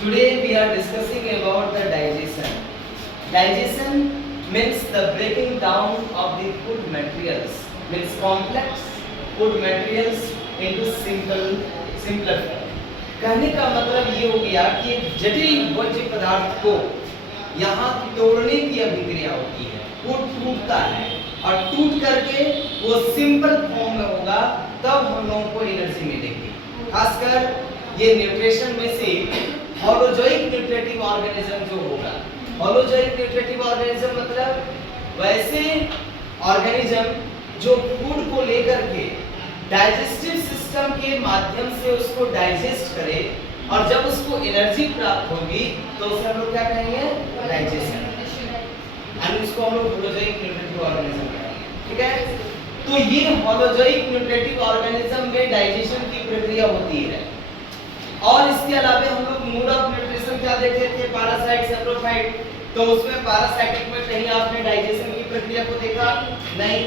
Today we are discussing about the digestion. Digestion means the breaking down of the food materials, means complex food materials into simpler form. कहने का मतलब ये हो गया कि जटिल भोज्य पदार्थ को यहाँ तोड़ने की अभिक्रिया होती है, वो टूटता है और टूट करके वो सिंपल फॉर्म में होगा, तब हम लोगों को एनर्जी मिलेगी। खासकर ये न्यूट्रिशन में से होलोजोइक न्यूट्रिटिव ऑर्गेनिज्म जो होगा, होलोजोइक न्यूट्रिटिव ऑर्गेनिज्म मतलब वैसे ऑर्गेनिज्म जो फूड को लेकर के डाइजेस्टिव सिस्टम के माध्यम से उसको डाइजेस्ट करे और जब उसको एनर्जी प्राप्त होगी तो उसे हम लोग क्या कहेंगे, डाइजेशन, और उसको हम लोग होलोजोइक न्यूट्रिटिव ऑर्गेनिज्म कहेंगे। ठीक है, तो ये होलोजोइक न्यूट्रिटिव ऑर्गेनिज्म में डाइजेशन की प्रक्रिया होती है। और इसके अलावा हम लोग मोड ऑफ न्यूट्रिशन क्या देखे थे, पैरासाइट, सैप्रोफाइट, तो उसमें पैरासाइटिक में कहीं आपने डाइजेशन की प्रक्रिया को देखा नहीं,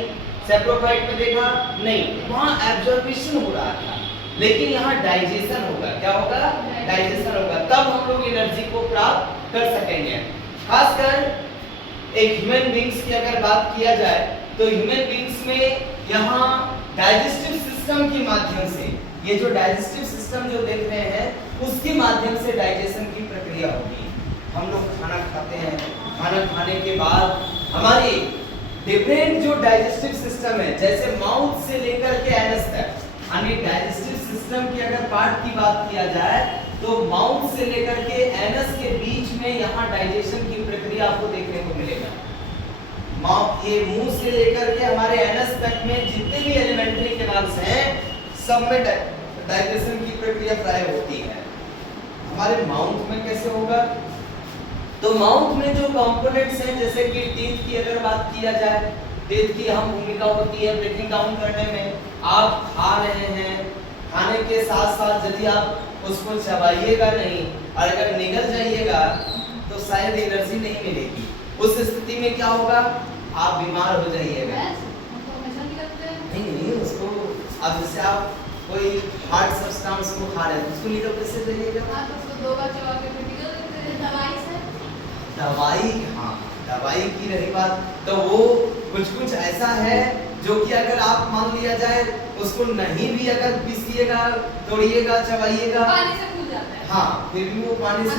सैप्रोफाइट में देखा नहीं, वहां एब्जॉर्प्शन हो रहा था, लेकिन यहाँ डाइजेशन होगा। क्या होगा, डाइजेशन होगा, तब हम लोग एनर्जी को प्राप्त कर सकेंगे। खासकर एक ह्यूमन बींग्स की अगर बात किया जाए तो ह्यूमन बींग्स में यहाँ डाइजेस्टिव सिस्टम के माध्यम से, ये जो डाइजेस्टिव सिस्टम जो देख रहे हैं उसके माध्यम से डाइजेशन की प्रक्रिया होगी। हम लोग खाना खाते हैं, खाना खाने के बाद हमारी डिफरेंट जो डाइजेस्टिव सिस्टम है, जैसे माउथ से लेकर के एनस तक, यानी डाइजेस्टिव सिस्टम की अगर पार्ट की बात किया जाए तो माउथ से लेकर के एनस के बीच में यहाँ डाइजेशन की प्रक्रिया आपको देखने को मिलेगा। माउथ, ये मुंह से लेकर के हमारे एनस तक में जितने भी एलिमेंट्री कैनाल्स हैं सब में डाइजेशन की प्रक्रिया प्राय होती है। हमारे माउथ में कैसे होगा, तो माउथ में जो कंपोनेंट्स हैं, जैसे कि टीथ की अगर बात किया जाए, टीथ की अहम भूमिका होती है ब्रेकिंग डाउन करने में। आप खा रहे हैं, खाने के साथ साथ यदि आप उसको चबाइएगा नहीं और अगर निगल जाइएगा तो शायद एनर्जी नहीं मिलेगी। उस स्थिति में क्या होगा, आप बीमार हो जाइएगा। नहीं, उसको अब जैसे आप कोई हार्ड सब्सटेंस को खा रहे हैं उसको निगल कैसे जाइएगा, दवाई, हाँ दवाई की रही बात, तो वो कुछ ऐसा है जो कि अगर आप मान लिया जाए उसको नहीं भी अगर पीसिएगा, तोड़िएगा, चबाइएगा, पानी से फूल जाता है। हाँ, फिर भी वो पानी से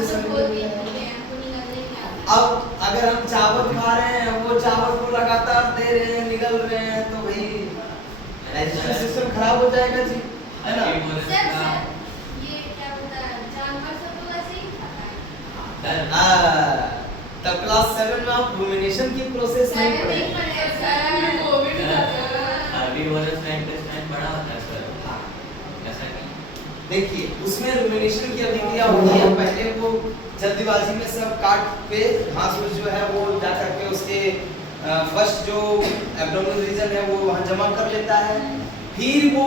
अब अगर हम चावल खा रहे हैं, वो चावल को लगातार दे रहे हैं, निगल रहे हैं, तो भाई डाइजेस्टिव सिस्टम खराब हो जाएगा जी, है ना। ये क्या होता है, जानवर सब तो ऐसे ही खाता है। तब क्लास 7 में आप रूमिनेशन की प्रोसेस नहीं पढ़ेंगे। देखिए उसमें रूमिनेशन की अभिक्रिया होती है, पहले वो जल्दीबाजी में सब काट पे घास फूस जो है वो जा करके उसके फर्स्ट जो एब्डोमिनल रीजन है वो वहाँ जमा कर लेता है, फिर वो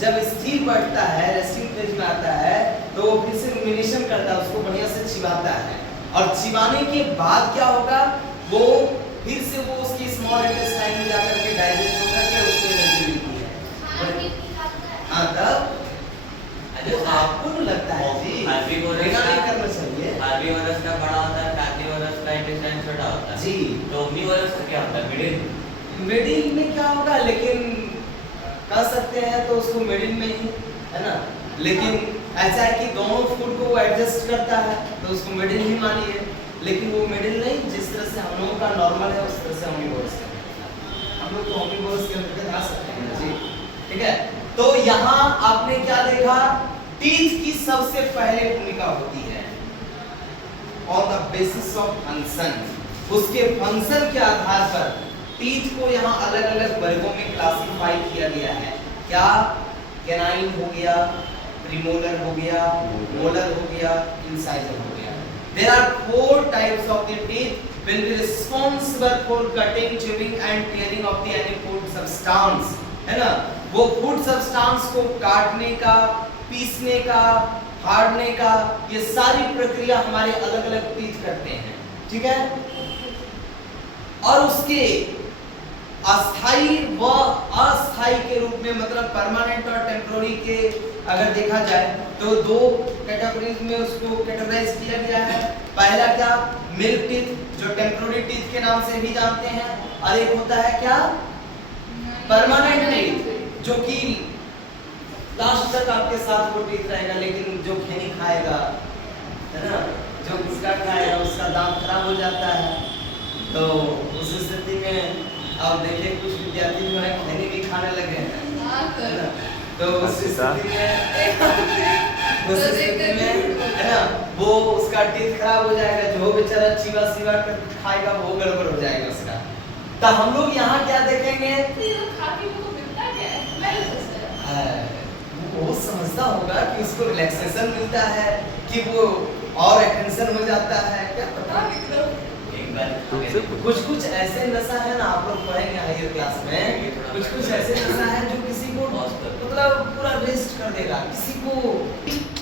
जब स्थिर बैठता है, रेस्टिंग फेज में आता है, तो वो फिर से रूमिनेशन करता है, उसको बढ़िया से चिबाता है, और चिबाने के बाद क्या होगा, वो फिर से वो उसकी स्मॉल इंटेस्टाइन में जाकर के डाइजेस्ट होकर के उसको एनर्जी मिलती है। हाँ, तब जो आपको नहीं लगता है जी, नहीं करना चाहिए। हार्बीवोरस का बड़ा होता है, कार्निवोरस का इंटेस्टाइन छोटा होता है जी। तो ओमनीवोरस का क्या होता है, मिडिल में क्या होगा, लेकिन कह सकते हैं तो उसको मिडिल में ही, है ना, लेकिन ऐसा है कि दोनों फूड को वो एडजस्ट करता है तो उसको मिडिल ही मानिए, लेकिन वो मिडिल नहीं, जिस तरह से हम लोगों का नॉर्मल है उस तरह से ओमनीवोरस का हम लोग तो ओमनीवोरस के अंतर्गत आ सकते हैं जी। ठीक है, तो यहाँ आपने क्या देखा, टीथ की सबसे पहले भूमिका होती है on the basis of function, उसके फंक्शन के आधार पर टीथ को यहाँ अलग अलग वर्गों में क्लासिफाई किया गया है। क्या, कैनाइन हो गया, प्रीमोलर हो गया, मोलर हो गया, इंसाइजर हो गया। There are 4 types of the teeth will be responsible for cutting, chewing and tearing of the any food substance, है ना। वो फूड सब्सटेंस को काटने का, पीसने का, फाड़ने का, ये सारी प्रक्रिया हमारे अलग अलग टीथ करते हैं। ठीक है, और उसके अस्थाई व अस्थाई के रूप में, मतलब परमानेंट और टेम्पोररी के अगर देखा जाए तो 2 कैटेगरीज में उसको कैटेगराइज किया गया है। पहला क्या, मिल्क टीथ, जो टेम्पोररी टीथ के नाम से भी जानते हैं, और एक होता है क्या, परमानेंट टीथ, जो कि लास्ट तक आपके साथ वो टीथ रहेगा, लेकिन जो खैनी खाएगा, है ना, जो गुटखा खाएगा उसका दांत खराब हो जाता है। तो उस स्थिति में आप देखिए कुछ विद्यार्थी जो है खैनी भी खाने लगे हैं, है ना? तो उस स्थिति में है ना, वो उसका टीथ खराब हो जाएगा, जो बेचारा चीवा सीवा कर खाएगा वो गड़बड़ हो जाएगा उसका। तो हम लोग यहाँ क्या देखेंगे, वो समझता होगा कि उसको रिलैक्सेशन मिलता है, कि वो और अटेंशन हो जाता है, क्या पता। कुछ ऐसे नशा है ना, आप लोग पढ़ेंगे हायर क्लास में, कुछ ऐसे नशा है जो किसी को मतलब पूरा रेस्ट कर देगा किसी को।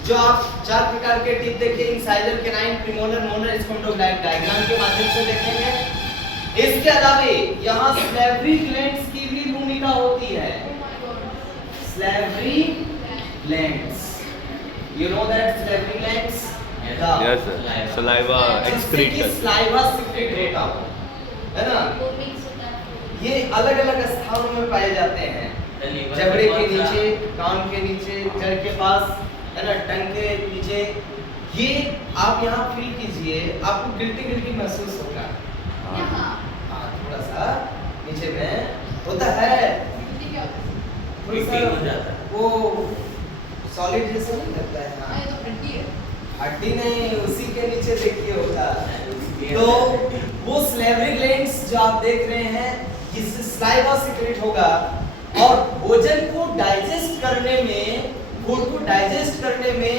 जो आप 4 प्रकार के टीथ देखिए, इंसाइजर, कैनाइन, प्रीमोलर, मोलर, इसको हम लोग डायग्राम के माध्यम से देखेंगे। इसके अलावा यहाँ स्लेवरी ग्लैंड्स की भी भूमिका होती है। Slavery glands, you know that salivary glands? Yes sir, saliva excretion. saliva secrete out, है ना? ये अलग अलग स्थानों में पाए जाते हैं, जबड़े के नीचे, कान के नीचे, जड़ के पास, है ना, टंग के नीचे। ये आप यहाँ फील कीजिए, आपको गिल्टी गिल्टी महसूस होगा। हाँ, थोड़ा सा नीचे में होता है, थोड़ा सा वो सॉलिड जैसा नहीं लगता है। हाँ, ये तो हड्डी है। हड्डी नहीं, उसी के नीचे देखिए होता है। तो वो स्लेवरी ग्लैंड्स जो आप देख रहे हैं, इससे सलाइवा सीक्रेट होगा, और भोजन को डाइजेस्ट करने में, फूड को डाइजेस्ट करने में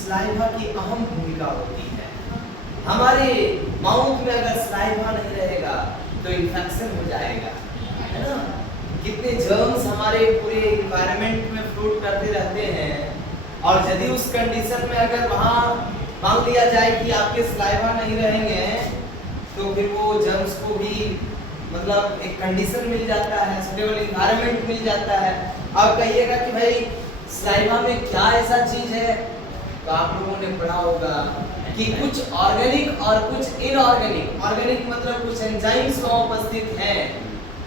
सलाइवा की अहम भूमिका होती है। हमारे माउथ में अगर सलाइवा नहीं रहेगा तो इन्फेक्शन हो जाएगा, है ना। कितने जर्म्स हमारे पूरे एनवायरनमेंट में फ्लोट करते रहते हैं, और यदि उस कंडीशन में अगर वहाँ मान लिया जाए कि आपके सलाइवा नहीं रहेंगे, तो फिर वो जर्म्स को भी मतलब एक कंडीशन मिल जाता है, सुटेबल एनवायरनमेंट मिल जाता है। आप कहिएगा कि भाई सलाइवा में क्या ऐसा चीज है, तो आप लोगों ने पढ़ा होगा कि कुछ ऑर्गेनिक और कुछ इनऑर्गेनिक। ऑर्गेनिक मतलब कुछ एंजाइम्स वहाँ उपस्थित हैं,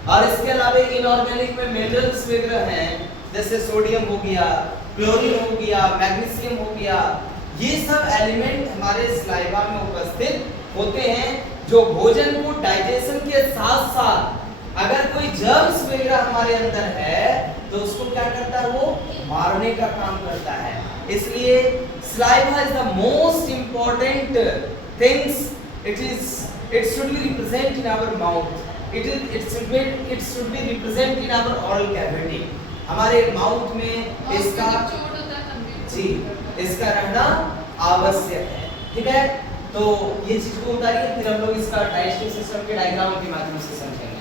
और इसके अलावा इनऑर्गेनिक में मिनरल्स वगैरह हैं, जैसे सोडियम हो गया, क्लोरीन हो गया, मैग्नीशियम हो गया। ये सब एलिमेंट हमारे सलाइवा में उपस्थित होते हैं, जो भोजन को डाइजेशन के साथ साथ अगर कोई जर्म्स वगैरह हमारे अंदर है तो उसको क्या करता है, वो मारने का काम करता है। इसलिए saliva is the most important things. It should be represent in our mouth, it should be represent in our oral cavity। हमारे माउथ में इसका जी इसका रहना आवश्यक है, ठीक है। तो ये चीज को उतारिए, फिर हम लोग इसका डाइजेस्टिव सिस्टम के डायग्राम के माध्यम से समझेंगे।